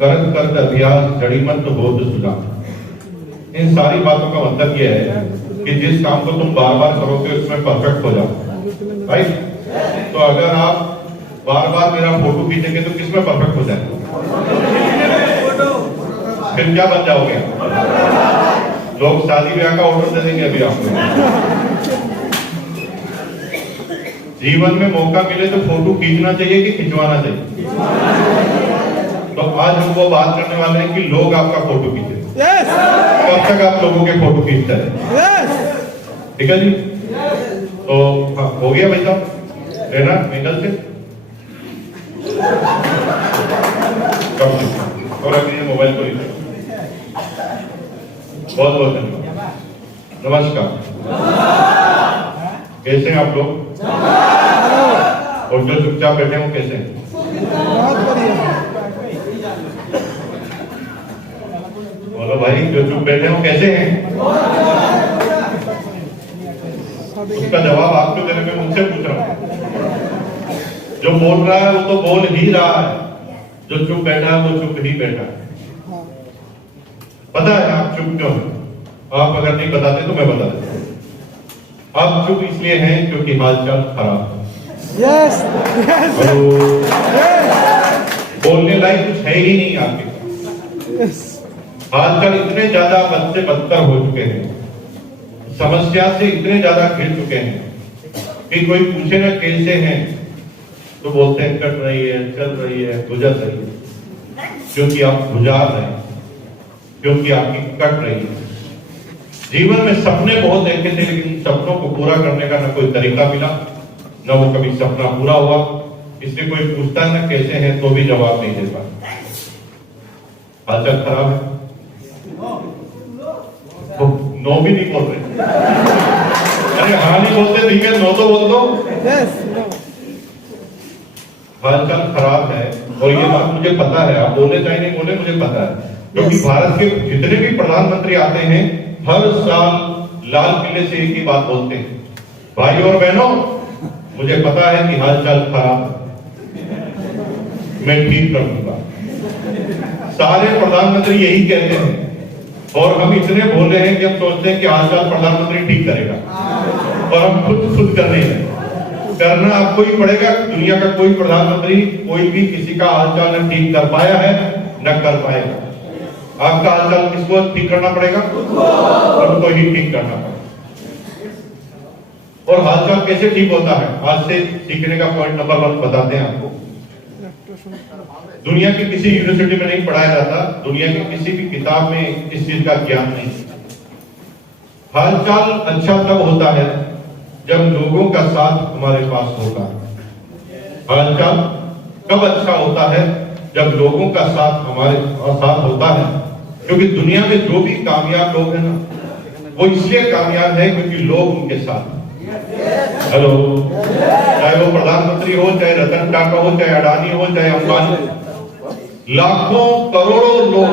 करत करत अभ्यास जड़ीमंत बोध सुना। इन सारी बातों का मतलब यह है कि जिस काम को तुम बार बार करोगे उसमें परफेक्ट हो जाओ। राइट? तो अगर आप बार बार मेरा फोटो खींचेंगे तो किसमें परफेक्ट हो जाएगा? फिर क्या बन जाओगे? लोग शादी ब्याह का ऑर्डर दे देंगे अभी आपको। जीवन में मौका मिले तो फोटो खींचना चाहिए कि खिंचवाना चाहिए? तो आज हम वो बात करने वाले हैं कि लोग आपका फोटो खींचे। कब तक आप लोगों के फोटो खींचते हैं? ठीक है जी। तो हाँ, हो गया भाई साहब, रहना मेंगल से और अभी मोबाइल को लीजिए। बहुत बहुत धन्यवाद। नमस्कार, कैसे हैं आप लोग? और जो चुपचाप बैठे हो कैसे हैं? बोलो भाई, जो चुप बैठे हो कैसे हैं? उसका जवाब आप क्यों देने में मुझसे पूछ रहा हूं? जो बोल रहा है वो तो बोल ही रहा है, जो चुप बैठा है वो चुप ही बैठा है। पता है आप चुप क्यों हैं? आप अगर नहीं बताते तो मैं बता देता। आप चुप इसलिए हैं क्योंकि हालचाल खराब है। यस बोलने लायक कुछ है ही नहीं आपके। हालचाल इतने ज्यादा बद से बदतर हो चुके हैं, समस्या से इतने ज्यादा घिर चुके हैं कि कोई पूछे ना कैसे हैं तो बोलते हैं कट रही है, चल रही है, गुजर रही है। क्योंकि आप गुजार रहे हैं, क्योंकि आपकी कट रही है। जीवन में सपने बहुत देखे थे, लेकिन सपनों को पूरा करने का ना कोई तरीका मिला, ना वो कभी सपना पूरा हुआ। इसलिए कोई पूछता है ना कैसे हैं तो भी जवाब नहीं दे पाता। हालचाल खराब है। तो नो भी नहीं बोल रहे। अरे हाँ नहीं बोलते, ठीक है, नो तो बोल दो। हालचाल खराब है और ये बात मुझे पता है। आप बोले चाहे नहीं बोले, मुझे पता है। क्योंकि भारत के जितने भी प्रधानमंत्री आते हैं हर साल लाल किले से एक ही बात बोलते हैं, भाई और बहनों मुझे पता है कि हालचाल खराब है, मैं ठीक करूंगा। सारे प्रधानमंत्री यही कहते हैं और हम इतने भोले हैं कि हम सोचते हैं कि हालचाल प्रधानमंत्री ठीक करेगा और हम खुद कर नहीं रहे। करना आपको ही पड़ेगा। दुनिया का कोई प्रधानमंत्री कोई भी किसी का हालचाल न ठीक कर पाया है न कर पाएगा। आपका हालचाल किसको ठीक करना पड़ेगा? उनको ही ठीक करना पड़ेगा। और हालचाल कैसे ठीक होता है? आज से सीखने का पॉइंट नंबर 1 बताते हैं आपको। दुनिया की किसी यूनिवर्सिटी में नहीं पढ़ाया जाता, दुनिया की किसी भी किताब में इस चीज का ज्ञान नहीं। हालचाल अच्छा तब होता है जब लोगों का साथ हमारे पास होगा। हालचाल कब अच्छा होता है? जब लोगों का साथ हमारे साथ होता है। क्योंकि दुनिया में जो भी कामयाब लोग हैं ना, वो इसलिए कामयाब है क्योंकि लोग उनके साथ। हेलो, चाहे वो प्रधानमंत्री हो, चाहे रतन टाटा हो, चाहे अडानी हो, चाहे अंबानी, लाखों करोड़ों लोग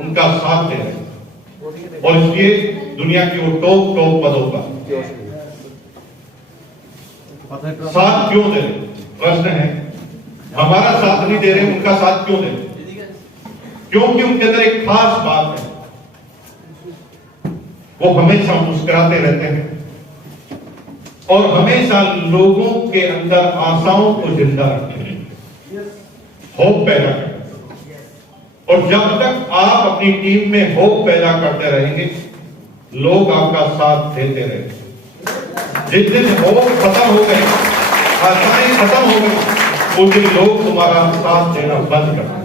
उनका साथ दे रहे हैं और इसलिए दुनिया की वो टॉप पदों का साथ क्यों दे रहे? प्रश्न है। हमारा साथ नहीं दे रहे, उनका साथ क्यों दे रहे? क्योंकि उनके अंदर एक खास बात है, वो हमेशा मुस्कुराते रहते हैं और हमेशा लोगों के अंदर आशाओं को जिंदा रखते हैं, होप पैदा करते हैं। और जब तक आप अपनी टीम में होप पैदा करते रहेंगे, लोग आपका साथ देते रहेंगे। जिस दिन होप खत्म हो गए, आशाएं खत्म हो गई, उस दिन लोग तुम्हारा साथ देना बंद कर देंगे।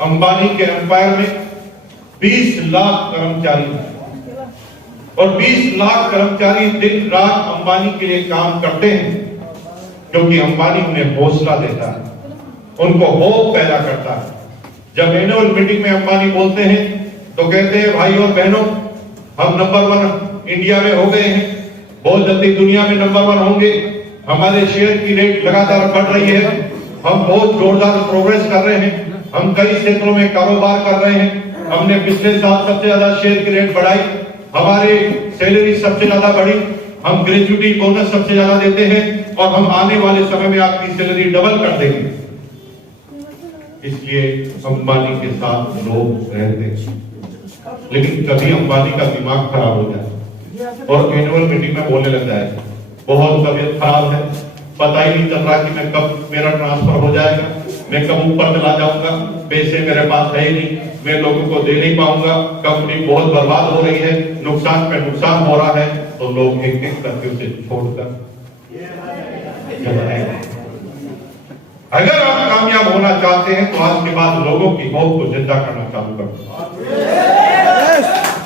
अंबानी के एम्पायर में 20 लाख कर्मचारी हैं और 20 लाख कर्मचारी दिन रात अंबानी के लिए काम करते हैं क्योंकि अंबानी उन्हें हौसला देता है, उनको होप पैदा करता है। जब एनुअल मीटिंग में अंबानी बोलते हैं तो कहते हैं भाई और बहनों, हम नंबर 1 इंडिया में हो गए हैं, बहुत जल्दी दुनिया में नंबर 1 होंगे। हमारे शेयर की रेट लगातार बढ़ रही है, हम बहुत जोरदार प्रोग्रेस कर रहे हैं, हम कई क्षेत्रों में कारोबार कर रहे हैं। हमने पिछले साल सबसे ज्यादा शेयर की रेट बढ़ाई, हमारे सैलरी सबसे ज्यादा बढ़ी, हम ग्रेजुएटी बोनस सबसे ज्यादा देते हैं और हम आने वाले समय में आपकी सैलरी डबल कर देंगे। इसलिए अंबानी के साथ लोग रहते हैं। लेकिन कभी अंबानी का दिमाग खराब हो जाए और एनुअल मीटिंग में बोलने लगता है, बहुत तबीयत खराब है, पता ही नहीं चल रहा कि मैं कब मेरा ट्रांसफर हो जाएगा, मैं कब ऊपर चला जाऊंगा, पैसे मेरे पास है ही नहीं, मैं लोगों को दे नहीं पाऊंगा, कंपनी बहुत बर्बाद हो रही है, नुकसान पे नुकसान हो रहा है, तो लोग एक एक करके उसे छोड़कर चले जाएंगे। अगर आप कामयाब होना चाहते हैं तो आज के बाद लोगों की होप को जिंदा करना चालू करो।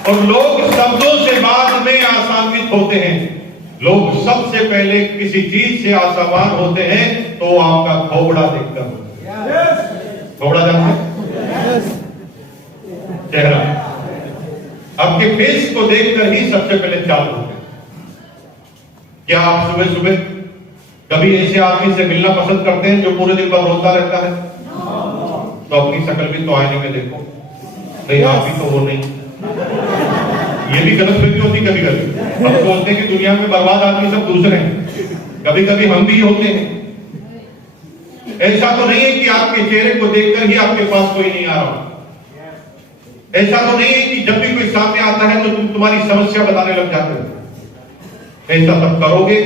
और लोग शब्दों से बाद में आसान्वित होते हैं। लोग सबसे पहले किसी चीज से आशावान होते हैं तो आपका खोबड़ा देखकर खोबड़ा जानते हैं? चेहरा, आपके फेस को देखकर ही सबसे पहले चालू होते हैं। क्या आप सुबह सुबह कभी ऐसे आदमी से मिलना पसंद करते हैं जो पूरे दिन भर रोता रहता है? तो अपनी शक्ल भी तो आईने में देखो, नहीं आप भी तो वो नहीं। ये भी गलत फहमी होती कभी कभी। हम सोचते हैं कि दुनिया में बर्बाद आदमी सब दूसरे हैं, कभी कभी हम भी होते हैं। ऐसा तो नहीं है कि आपके चेहरे को देखकर ही आपके पास कोई नहीं आ रहा। ऐसा तो नहीं है कि जब भी कोई सामने आता है तो तुम तुम्हारी समस्या बताने लग जाते हो। ऐसा सब करोगे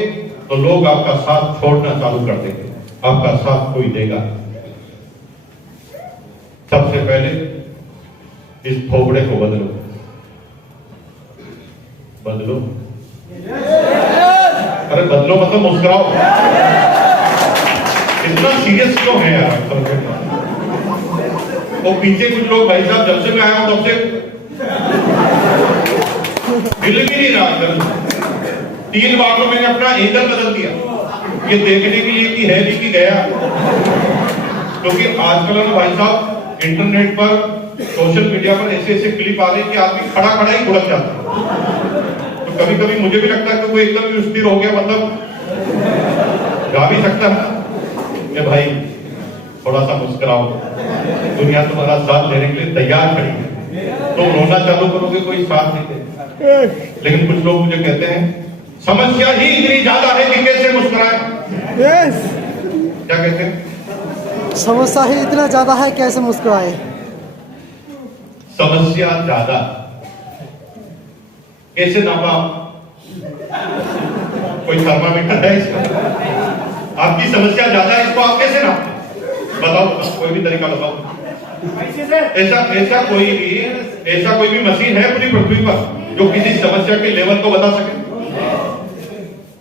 तो लोग आपका साथ छोड़ना चालू कर देंगे, आपका साथ कोई देगा। सबसे पहले इस थोबड़े को बदलो, बदलो। अरे बदलो मतलब मुस्कुराओ। इतना सीरियस क्यों है यार? वो पीछे कुछ लोग भाई साहब जब से मैं आया हूं तब से हिल भी नहीं रहा। 3 बार तो मैंने अपना एंगल बदल दिया ये देखने के लिए कि है भी कि गया। क्योंकि आजकल ना भाई साहब इंटरनेट पर सोशल मीडिया पर ऐसे ऐसे क्लिप आ रहे हैं कि आदमी खड़ा खड़ा ही भुड़क जाता है। तो कभी कभी मुझे भी लगता है कि वो एकदम ही स्थिर हो गया, मतलब जा भी सकता है कि भाई थोड़ा सा मुस्कुराओ, दुनिया तुम्हारा साथ देने के लिए तैयार खड़ी है। तुम रोना चालू करोगे कोई साथ नहीं देगा। लेकिन कुछ लोग मुझे कहते हैं समस्या ही इतनी ज्यादा है कि कैसे मुस्कुराए। क्या कहते हैं? समस्या ही इतना ज्यादा है कैसे मुस्कुराए। समस्या ज्यादा कैसे नापा? कोई थर्मामीटर है इसका? आपकी समस्या ज्यादा है, इसको आप कैसे नापते? बताओ, कोई भी तरीका बताओ। ऐसा कोई भी मशीन है पूरी पृथ्वी पर जो किसी समस्या के लेवल को बता सके?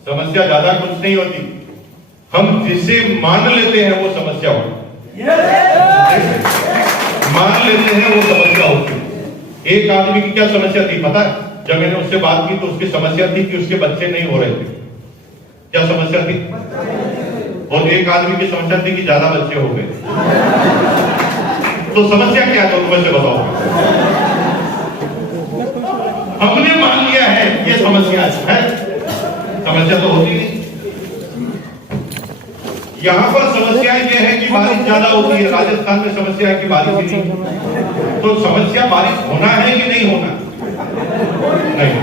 समस्या ज्यादा कुछ नहीं होती, हम जिसे मान लेते हैं वो समस्या होती। मान लेते हैं वो समस्या होती। एक आदमी की क्या समस्या थी पता है? जब मैंने उससे बात की तो उसकी समस्या थी कि उसके बच्चे नहीं हो रहे थे। क्या समस्या थी? और एक आदमी की समस्या थी कि ज्यादा बच्चे हो गए। तो समस्या क्या है? तो तुम्हें से बताओ। हमने मान लिया है ये समस्या है, समस्या तो होती नहीं। यहाँ पर समस्या ये है कि बारिश ज्यादा होती है। राजस्थान में समस्या है कि बारिश ही नहीं। तो समस्या बारिश होना है कि नहीं होना? नहीं,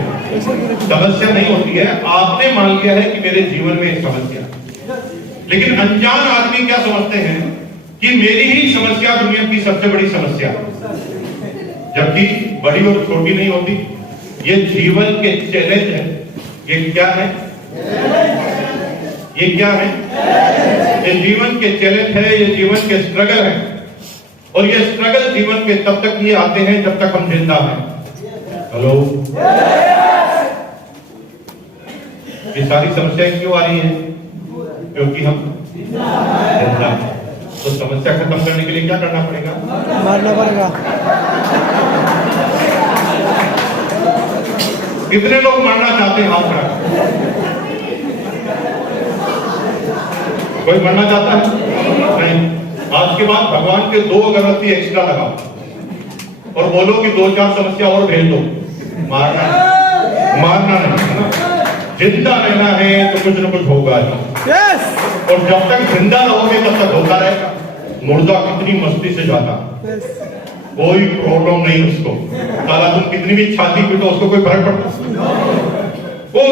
समस्या नहीं होती है। आपने मान लिया है कि मेरे जीवन में एक समस्या। लेकिन अनजान आदमी क्या समझते हैं कि मेरी ही समस्या दुनिया की सबसे बड़ी समस्या, जबकि बड़ी और छोटी नहीं होती। ये जीवन के चैलेंज है। ये क्या है? ये क्या है? ये जीवन के चैलेंज है, ये जीवन के स्ट्रगल है। और ये स्ट्रगल जीवन के तब तक ये आते हैं जब तक हम जिंदा हैं। हेलो, ये सारी समस्याएं क्यों आ रही हैं? क्योंकि हम जिंदा हैं। तो समस्या खत्म करने के लिए क्या करना पड़ेगा? मारना पड़ेगा। कितने लोग मरना चाहते हैं? हाथ खड़ा। कोई मरना चाहता है? नहीं। आज के बाद भगवान के 2 अगरबत्ती एक्स्ट्रा लगाओ और बोलो कि 2-4 समस्या और भेज दो। मारना नहीं, है ना? जिंदा रहना है तो कुछ न कुछ होगा। और जब तक जिंदा रहोगे तब तक होता रहेगा। मुर्दा कितनी मस्ती से जाता, कोई प्रॉब्लम नहीं उसको। साला तुम कितनी भी छाती पीटो उसको कोई फर्क पड़ता? वो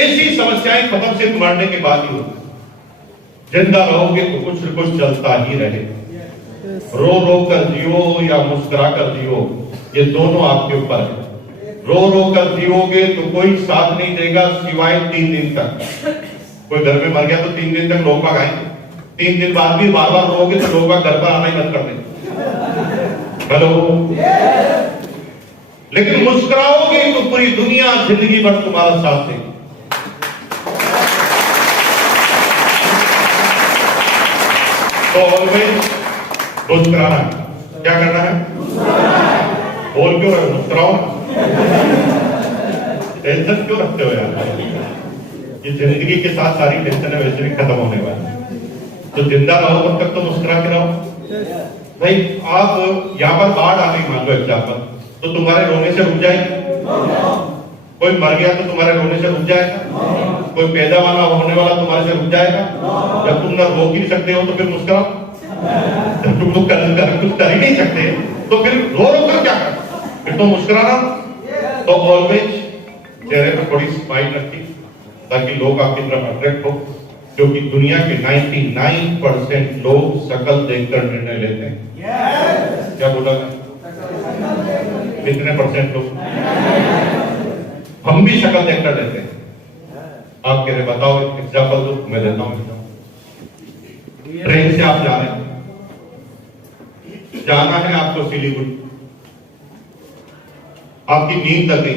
ऐसी समस्याएं खत्म से मरने के बाद ही होती। जिंदा रहोगे तो कुछ न कुछ चलता ही रहे। रो रो कर जियो या मुस्कुरा कर जियो, ये दोनों आपके ऊपर है। रो रो कर जियोगे तो कोई साथ नहीं देगा सिवाय 3 दिन तक। कोई घर में मर गया तो 3 दिन तक लोग भगाएंगे। 3 दिन बाद भी बार बार रोगे तो लोग घर पर आना ही बंद कर देंगे। हेलो, लेकिन मुस्कुराओगे तो पूरी दुनिया जिंदगी भर तुम्हारा साथ देगी। तो ऑलवेज मुस्कुराना है। क्या करना है? बोल क्यों रहे? मुस्कुराओ। टेंशन क्यों रखते हो यार? ये जिंदगी के साथ सारी टेंशन वैसे भी खत्म होने वाली है, तो जिंदा रहो तब तक तो मुस्कुरा के रहो। भाई आप यहाँ पर बाढ़ आ गई मान लो एग्जाम्पल, तो तुम्हारे रोने से रुक जाएगी? कोई मर गया तो तुम्हारे रोने से रुक जाएगा? कोई पैदा वाला होने वाला तुम्हारे से रुक जाएगा? जब तुम ना रोक ही नहीं सकते हो तो फिर मुस्कुराओ। जब तुम लोग कुछ कर ही नहीं सकते तो फिर रो रो कर क्या कर, फिर तो मुस्कुराना। तो ऑलवेज चेहरे पर थोड़ी स्माइल रखिए ताकि लोग आपकी तरफ अट्रैक्ट हो, क्योंकि दुनिया के 99% लोग शक्ल देखकर निर्णय लेते हैं। क्या बोला मैं? कितने परसेंट लोग? हम भी शक्ल देखकर लेते हैं। आप कह रहे बताओ एग्जाम्पल दो, मैं देता हूं। ट्रेन से आप जा रहे हैं, जाना है आपको सिलीगुड़ी, आपकी नींद लग गई,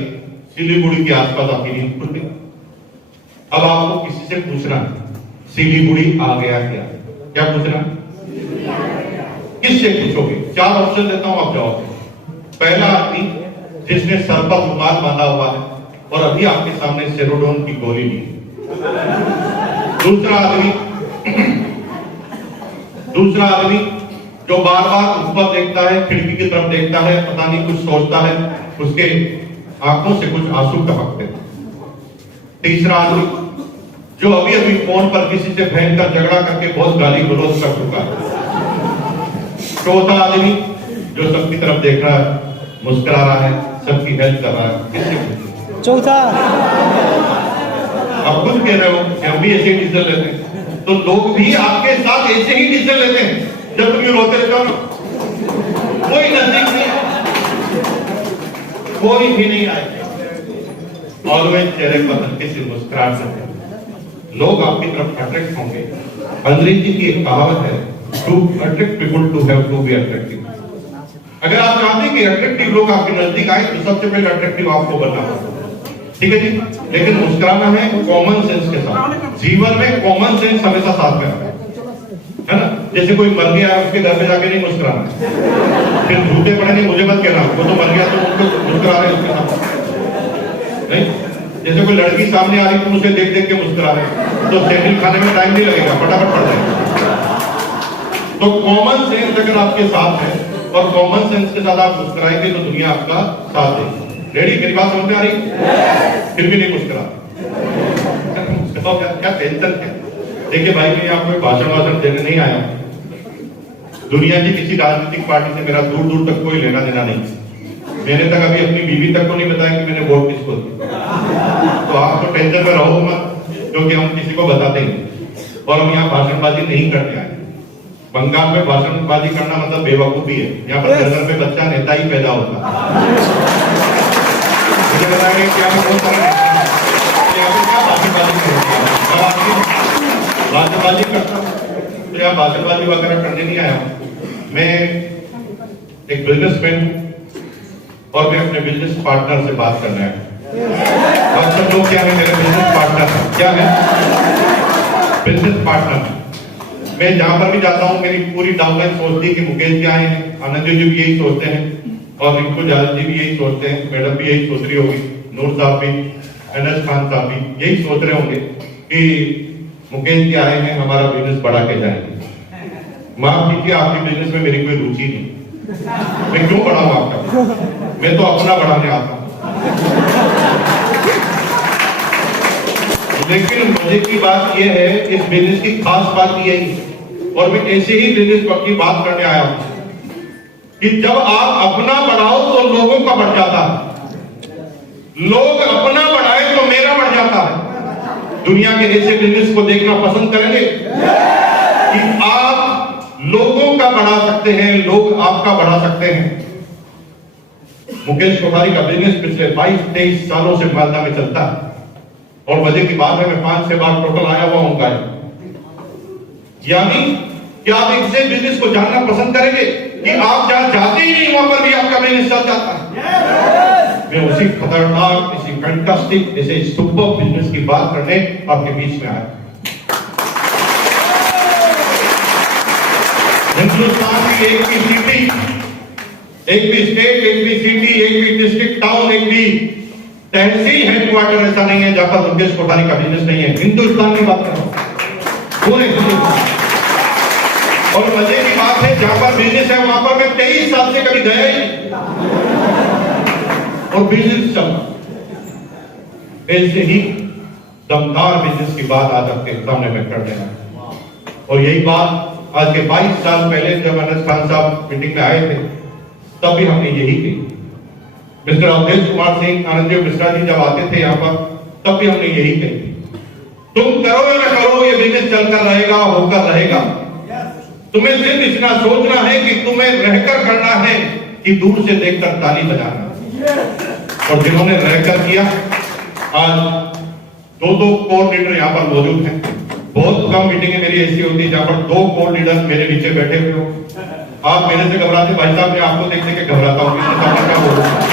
सिलीगुड़ी के आसपास आपकी नींद खुल गई। अब आपको किसी से पूछना है सिलीगुड़ी आ गया क्या? क्या पूछना? किससे पूछोगे? 4 ऑप्शन देता हूं, आप जाओगे। पहला आदमी जिसने सर पर रुमाल बांधा हुआ है और अभी आपके सामने सेरोडोन की गोली ली। दूसरा आदमी जो बार बार ऊपर देखता है, खिड़की की तरफ देखता है, पता नहीं कुछ सोचता है, उसके आंखों से कुछ आंसू टपकते हैं। तीसरा आदमी जो अभी अभी फोन पर किसी से भयंकर झगड़ा करके बहुत गाली गलौज कर चुका है। चौथा आदमी जो सबकी तरफ देख रहा है, मुस्कुरा रहा है, सबकी हेल्प कर रहा है। किससे? चौथा। आप खुद कह रहे हो कि हम भी ऐसे ही डिसीजन लेते हैं, तो लोग भी आपके साथ ऐसे ही डिसीजन लेते हैं। जब तुम रोते रहते हो ना, कोई नजदीक नहीं, कोई भी नहीं आए। ऑलवेज चेहरे पर हल्के से मुस्कुराहट से लोग आपकी तरफ अट्रैक्ट होंगे। अंग्रेजी की एक कहावत है, to attract people to have to be attractive. अगर आप चाहते हैं कि अट्रैक्टिव लोग आपके नजदीक आए तो सबसे पहले अट्रैक्टिव आपको बनना होगा। ठीक है जी, लेकिन मुस्कुराना है कॉमन सेंस के साथ। जीवन में कॉमन सेंस हमेशा साथ में है ना। जैसे कोई मर गया है, उसके घर पे जाके नहीं मुस्कुराना, फिर झूठे पड़े नहीं, मुझे मत कहना वो तो मर गया तो उनको मुस्कुरा रहे उसके साथ नहीं। जैसे कोई लड़की सामने आ रही तुम उसे देख देख के मुस्कुरा रहे, तो सैंडल खाने में टाइम नहीं लगेगा, फटाफट पड़ जाएगा। तो कॉमन सेंस अगर आपके साथ है और कॉमन सेंस के साथ आप मुस्कुराएंगे तो दुनिया आपका साथ देगी। रेडी? मेरी बात समझ में आ रही? फिर भी नहीं मुस्कुरा, क्या टेंशन है? देखिए भाई, मैं आपको भाषण देने नहीं आया। दुनिया की किसी राजनीतिक पार्टी से मेरा दूर दूर तक कोई लेना देना नहीं। मैंने तक अभी अपनी बीवी तक को नहीं बताया कि मैंने वोट किसको दिया। तो आप तो टेंशन में रहो मत, क्योंकि हम किसी को बताते हैं और हम यहाँ भाषणबाजी नहीं करने आए। बंगाल में भाषणबाजी करना मतलब बेवकूफी है। यहाँ पर घर पे बच्चा नेता ही पैदा होता है। मुझे बताएंगे क्या बहुत सारे भाषणबाजी करता हूँ, तो यहाँ भाषणबाजी वगैरह करने नहीं आया हूँ। मैं एक बिजनेसमैन हूँ और मैं अपने बिजनेस पार्टनर से बात करना है। और सब लोग क्या है मेरे बिजनेस पार्टनर? क्या है? Business partner. मैं जहां पर भी जाता हूं मेरी पूरी डाउनलाइन सोचती है कि मुकेश जी आए हैं, आनंद जी भी यही सोचते हैं और रिंकू जादव जी भी यही सोचते हैं, मैडम भी यही सोच रही होगी, नूर साहब भी, एनएस खान साहब भी यही सोच रहे होंगे कि मुकेश जी आए हैं, हमारा बिजनेस बढ़ा के जाएंगे। माफ कीजिए, आपके बिजनेस में मेरी कोई रुचि नहीं। मैं क्यों बढ़ाऊं आपका? मैं तो अपना बढ़ाने आता हूं। लेकिन मजे की बात यह है, इस बिजनेस की खास बात यही है और मैं ऐसे ही बिजनेस की बात करने आया हूं कि जब आप अपना बढ़ाओ तो लोगों का बढ़ जाता है, लोग अपना बढ़ाए तो मेरा बढ़ जाता है। दुनिया के ऐसे बिजनेस को देखना पसंद करेंगे कि आप लोगों का बढ़ा सकते हैं, लोग आपका बढ़ा सकते हैं। मुकेश कोठारी का बिजनेस पिछले 22-23 सालों से मालदा में चलता है और मजे की बात है, मैं 5-6 बार टोटल आया हुआ हूं। यानी क्या आप इससे बिजनेस को जानना पसंद करेंगे कि आप जहां जाते ही नहीं वहां पर भी आपका बिजनेस चल जाता है? मैं उसी खतरनाक, इसी फैंटास्टिक, इसे सुपर बिजनेस की बात करने आपके बीच में आया। हिंदुस्तान की एक भी सिटी, एक भी स्टेट, एक भी सिटी, एक भी डिस्ट्रिक्ट टाउन, एक भी तहसील हेडक्वार्टर ऐसा नहीं है जहां पर मुकेश कोठारी का बिजनेस नहीं है। हिंदुस्तान की बात कर रहा हूं, पूरे हिंदुस्तान। और मजे की बात है, जहां पर बिजनेस है वहां पर मैं 23 साल से कभी गया ही नहीं और बिजनेस चल रहा। ऐसे ही दमदार बिजनेस की बात आज आपके सामने मैं कर रहा हूं। और यही बात आज के 22 साल पहले जब अनस खान साहब मीटिंग में आए थे तब भी हमने यही कही। मिस्टर अवधेश कुमार सिंह आनंददेव मिश्रा जी जब आते थे यहाँ पर तब भी हमने यही कही, तुम करो या न करो ये बिजनेस चलकर रहेगा, होकर रहेगा। तुम्हें सिर्फ इतना सोचना है कि तुम्हें रहकर करना है कि दूर से देखकर ताली बजाना। और जिन्होंने रहकर किया, आज 2-2 कोर लीडर यहाँ पर मौजूद हैं। बहुत कम मीटिंगें मेरी ऐसी होती है जहां पर 2 कोर लीडर मेरे नीचे बैठे हुए हो। आप मेरे से घबराते, भाई साहब मैं आपको देख देख के घबराता हूँ, क्या बोल रहा हूं।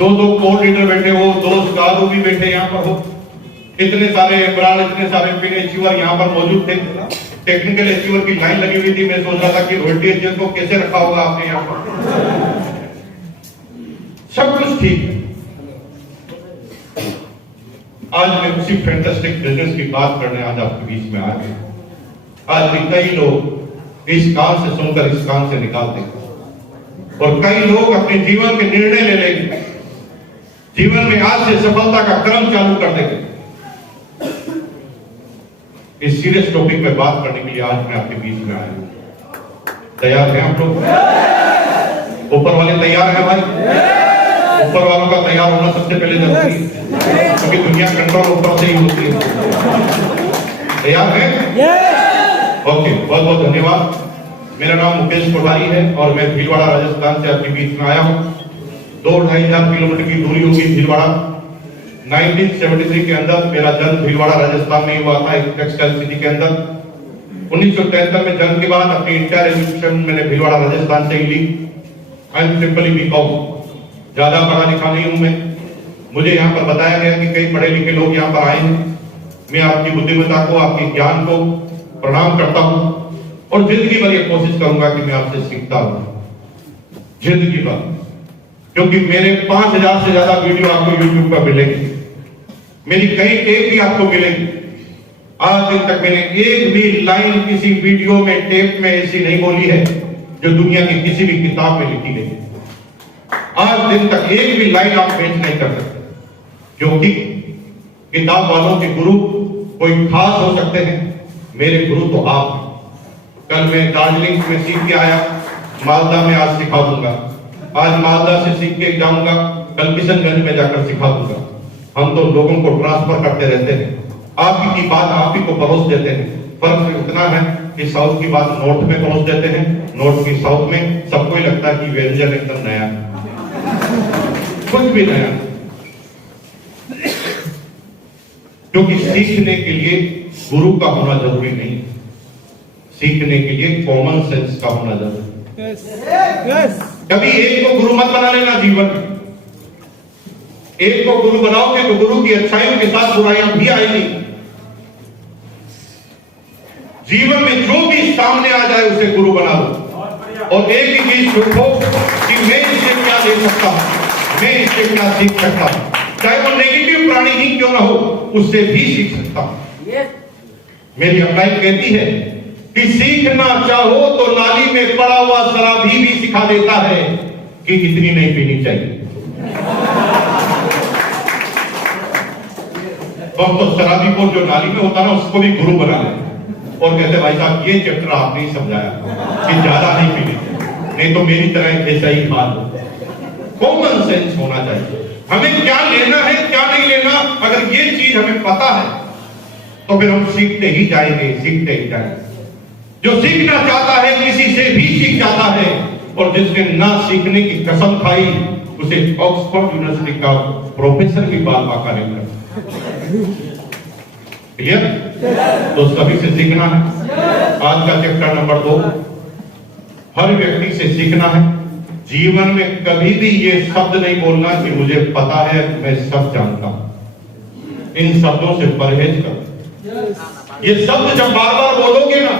2-2 कोर लीडर बैठे हो, 2 स्टार भी बैठे यहाँ पर हो, इतने सारे इमरान, इतने सारे पिन अचीवर यहाँ पर मौजूद थे। टेक्निकल अचीवर की लाइन लगी हुई थी। मैं सोच रहा था कि रोटी अचीवर को कैसे रखा होगा आपने यहाँ पर। सब कुछ ठीक है। आज मैं उसी फैंटास्टिक बिजनेस की बात करने आज आपके बीच में आ गया। आज भी कई लोग इस कान से सुनकर इस कान से निकालते हैं और कई लोग अपने जीवन के निर्णय ले लेंगे, जीवन में आज से सफलता का क्रम चालू कर देंगे। इस सीरियस टॉपिक पे बात करने के लिए आज मैं आपके बीच में आया। तैयार हैं आप लोग? ऊपर वाले तैयार हैं भाई? ऊपर वालों का तैयार होना सबसे पहले जरूरी है, क्योंकि दुनिया कंट्रोल ऊपर से ही होती है। तैयार हैं? ओके, बहुत बहुत धन्यवाद। मेरा नाम मुकेश कोठारी है और मैं भीलवाड़ा राजस्थान से आपके बीच में आया हूँ। 2-2.5 किलोमीटर की दूरी होगी भीलवाड़ा। 1973 के अंदर मेरा जन्म भीलवाड़ा राजस्थान में हुआ था, एक टेक्सटाइल सिटी के अंदर। 1973 में जन्म के बाद अपनी इंटर एजुकेशन मैंने भीलवाड़ा राजस्थान से ही ली। आई एम सिंपली बीकॉम, ज्यादा पढ़ा लिखा नहीं हूं मैं। मुझे यहाँ पर बताया गया कि कई पढ़े लिखे लोग यहाँ पर आए हैं। मैं आपकी बुद्धिमत्ता को, आपके ज्ञान को प्रणाम करता हूँ और जिंदगी भर ये कोशिश करूंगा कि मैं आपसे सीखता हूँ, जिंदगी भर। क्योंकि मेरे 5000 से ज्यादा वीडियो आपको यूट्यूब पर मिलेंगे, मेरी कई टेप भी आपको मिलेंगी। आज दिन तक मैंने एक भी लाइन किसी वीडियो में, टेप में ऐसी नहीं बोली है जो दुनिया की किसी भी किताब में लिखी गई। आज दिन तक एक भी लाइन आप पेश नहीं कर सकते, क्योंकि किताब वालों के गुरु कोई खास हो सकते हैं, मेरे गुरु तो आप हैं। कल मैं दार्जिलिंग में सीख के आया, मालदा में आज सिखा दूंगा। आज मालदा से सीख के जाऊंगा, कल किशनगंज में जाकर सिखा दूंगा। हम तो लोगों को ट्रांसफर करते रहते हैं, आप ही की बात आप ही को परोस देते हैं। फर्क इतना है कि साउथ की बात नॉर्थ में परोस देते हैं, नॉर्थ की साउथ में। सबको ही लगता है कि व्यंजन एकदम नया है, कुछ भी नया। क्योंकि सीखने के लिए गुरु का होना जरूरी नहीं, सीखने के लिए कॉमन सेंस का होना जरूरी है। कभी एक को गुरु मत बना लेना जीवन में। एक को गुरु बनाओगे तो गुरु की अच्छाइयों के साथ बुराइयां भी आएंगी। जीवन में जो भी सामने आ जाए उसे गुरु बना लो और एक ही चीज सोचो कि मैं इससे क्या ले सकता हूं, मैं इससे क्या सीख सकता हूं। चाहे वो नेगेटिव प्राणी ही क्यों ना हो, उससे भी सीख सकता हूं। मेरी अपलाइन कहती है कि सीखना चाहो तो नाली में पड़ा हुआ शराब भी सिखा देता है कि इतनी नहीं पीनी चाहिए। तो शराबी को जो नाली में होता है ना, उसको भी गुरु बना ले और कहते भाई साहब ये चैप्टर आपने ही समझाया कि ज्यादा नहीं पीनी चाहिए, नहीं तो मेरी तरह ऐसा ही हाल हो। कॉमन सेंस होना चाहिए, हमें क्या लेना है क्या नहीं लेना। अगर ये चीज हमें पता है तो फिर हम सीखते ही जाएंगे, सीखते ही जाएंगे। जो सीखना चाहता है किसी से भी सीख जाता है, और जिसने ना सीखने की कसम खाई उसे ऑक्सफोर्ड यूनिवर्सिटी का प्रोफेसर भी बाल बाका नहीं करता। क्लियर? तो सभी से सीखना है। आज का चैप्टर नंबर 2, हर व्यक्ति से सीखना है। जीवन में कभी भी ये शब्द नहीं बोलना कि मुझे पता है, मैं सब जानता हूं। इन शब्दों से परहेज करो। ये शब्द जब बार बार बोलोगे ना